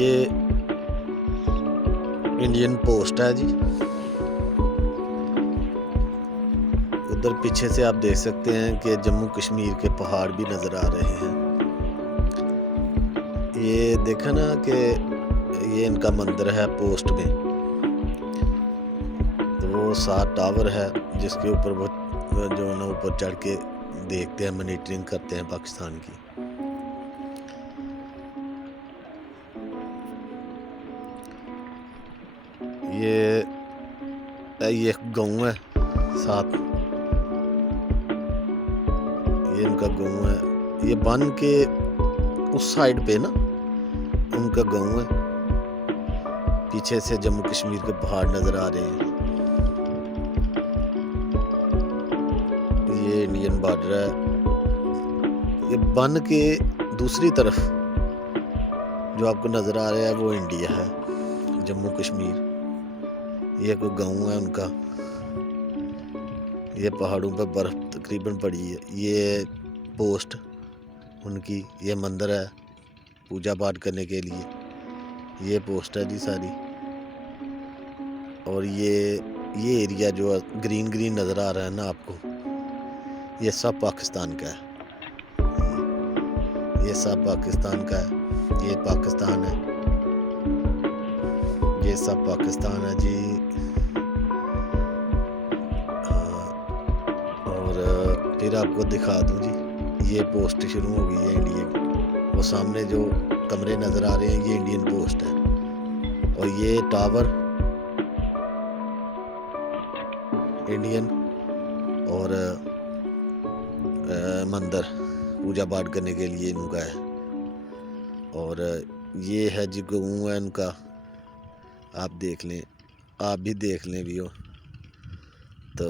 ये Indian post है जी। उधर पीछे से आप देख सकते हैं कि जम्मू कश्मीर के पहाड़ भी नज़र आ रहे हैं। ये देखा ना कि ये इनका मंदिर है पोस्ट में, तो वो 7 टावर है जिसके ऊपर वो जो है ना ऊपर चढ़ के देखते हैं, मॉनिटरिंग करते हैं पाकिस्तान की। ये गाँव है साथ, ये इनका गाँव है। ये बन के उस साइड पे ना उनका गाँव है, पीछे से जम्मू कश्मीर के पहाड़ नज़र आ रहे हैं। ये इंडियन बॉर्डर है। ये बन के दूसरी तरफ जो आपको नज़र आ रहा है वो इंडिया है, जम्मू कश्मीर। ये कोई गाँव है उनका। ये पहाड़ों पर बर्फ़ तकरीबन पड़ी है। ये पोस्ट उनकी, ये मंदिर है पूजा पाठ करने के लिए। ये पोस्ट है जी सारी। और ये एरिया जो ग्रीन ग्रीन नज़र आ रहा है ना आपको, ये सब पाकिस्तान का है। ये सब पाकिस्तान का है। ये पाकिस्तान है, ये सब पाकिस्तान है जी। हाँ, और फिर आपको दिखा दूं जी, ये पोस्ट शुरू हो गई है इंडिया की। वो सामने जो कमरे नज़र आ रहे हैं ये इंडियन पोस्ट है। और ये टावर इंडियन, और मंदिर पूजा पाठ करने के लिए इनका है। और ये है जी गाँव है इनका, आप देख लें, आप भी देख लें भी हो तो